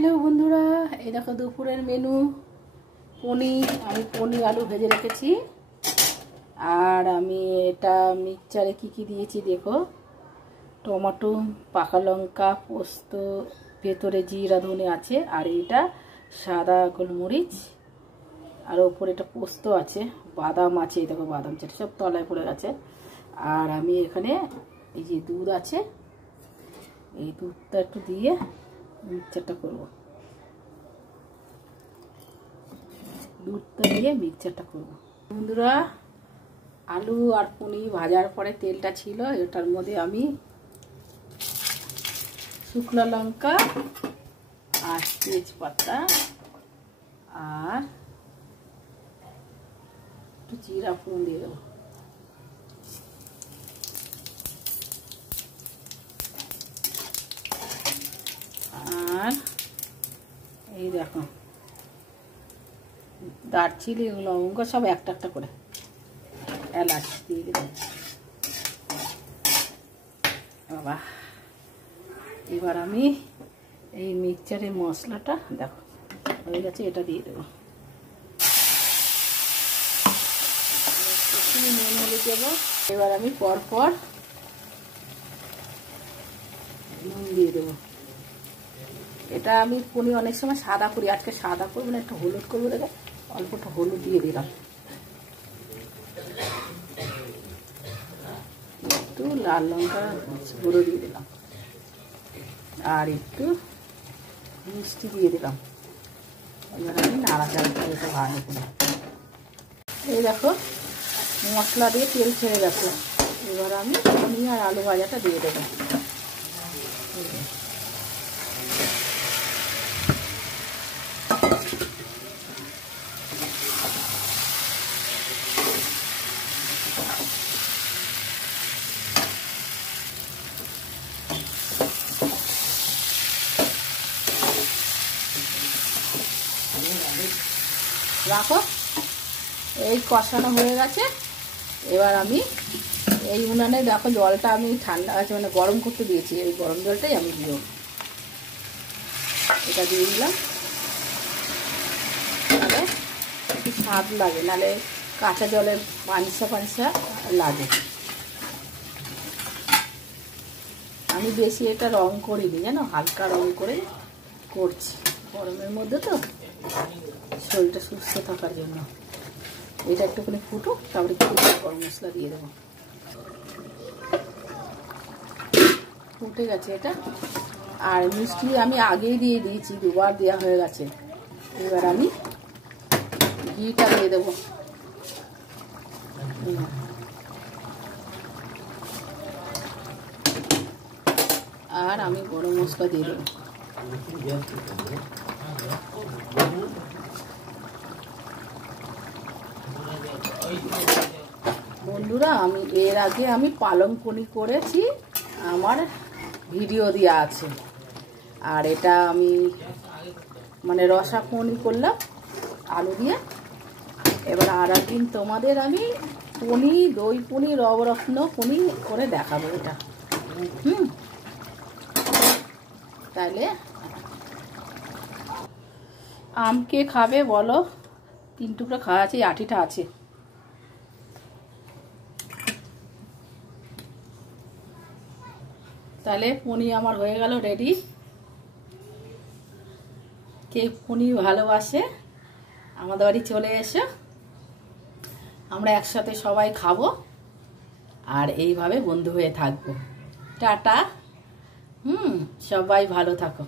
Hello বন্ধুরা, এই দেখো দুপুরের মেনু। পনির, আমি পনির আলু ভেজে রেখেছি। আর আমি এটা মিক্সচারে কি কি দিয়েছি দেখো। টমেটো, পাকা লঙ্কা, পোস্ত, ভেতরে জিরা ধনে আছে, আর এটা সাদা গোলমরিচ, আর ওপরে এটা পোস্ত আছে, বাদাম আছে, এই দেখো বাদাম যেটা সব তলায় পড়ে গেছে। আর আমি এখানে এই যে দুধ আছে, এই দুধটা একটু দিয়ে মিক্সচারটা করবো। দুধটা দিয়ে মিক্সচারটা করবো বন্ধুরা। আলু আর পনির ভাজার পরে তেলটা ছিল, এটার মধ্যে আমি শুকনো লঙ্কা আর তেজপাতা আর একটু জিরা ফোড়ন দিয়ে দেবো। আর এই দেখো দারচিনি লবঙ্গ সব একটা একটা করে, এলাচ দিয়ে দেবো। বাবা, এবার আমি এই মিক্সচারের মশলাটা দেখো হয়ে গেছে, এটা দিয়ে দেবো। নুন হলুদ দেবো। এবার আমি পরপর নুন দিয়ে দেবো। এটা আমি পনির অনেক সময় সাদা করি, আজকে সাদা করবো না, একটু হলুদ করবো। দেখে অল্প একটু হলুদ দিয়ে দিলাম, একটু লাল লঙ্কা গুঁড়ো দিয়ে দিলাম, আর একটু মিষ্টি দিয়ে দিলাম। এবার আমি নাড়াচাড়া করে এটা ভালো করে। এই দেখো মশলা দিয়ে তেল ছেড়ে গেছে। এবার আমি পনির আর আলু ভাজাটা দিয়ে দেবো। রাখো, এই কষানো হয়ে গেছে। এবার আমি এই উনানে দেখো জলটা আমি ঠান্ডা আছে মানে গরম করতে দিয়েছি, এই গরম জলটাই আমি দিব। এটা দিয়ে দিলাম, তাহলে একটু স্বাদ লাগে, নাহলে কাঁচা জলের পানিসা পানিসা লাগে। আমি বেশি এটা রং করিনি জানো, হালকা রং করে করছি, গরমের মধ্যে তো শরীরটা সুস্থ থাকার জন্য। এটা একটুখানি ফুটুক, তারপরে একটু গরম মশলা দিয়ে দেবো। ফুটে গেছে এটা। আর মিষ্টি আমি আগেই দিয়ে দিয়েছি, দুবার দেওয়া হয়ে গেছে। এবার আমি ঘিটা দিয়ে দেবো। আর আমি গরম মশলা দিয়ে দেবো। বন্ধুরা, আমি এর আগে আমি পালং পনির করেছি, আমার ভিডিও দেওয়া আছে। আর এটা আমি মানে রসা পনির করলাম আলু দিয়ে। এবার আর একদিন তোমাদের আমি পনির, দই পনির, নবরত্ন পনির করে দেখাবো এটা। তাহলে আম কে খাবে বলো? 3 টুকরা খাওয়া আছে, আটিটা আছে। তাহলে পনির আমার হয়ে গেল রেডি। কে পনির ভালোবাসে আমাদের বাড়ি চলে এসো, আমরা একসাথে সবাই খাবো আর এইভাবে বন্ধু হয়ে থাকবো। টাটা। সবাই ভালো থাকো।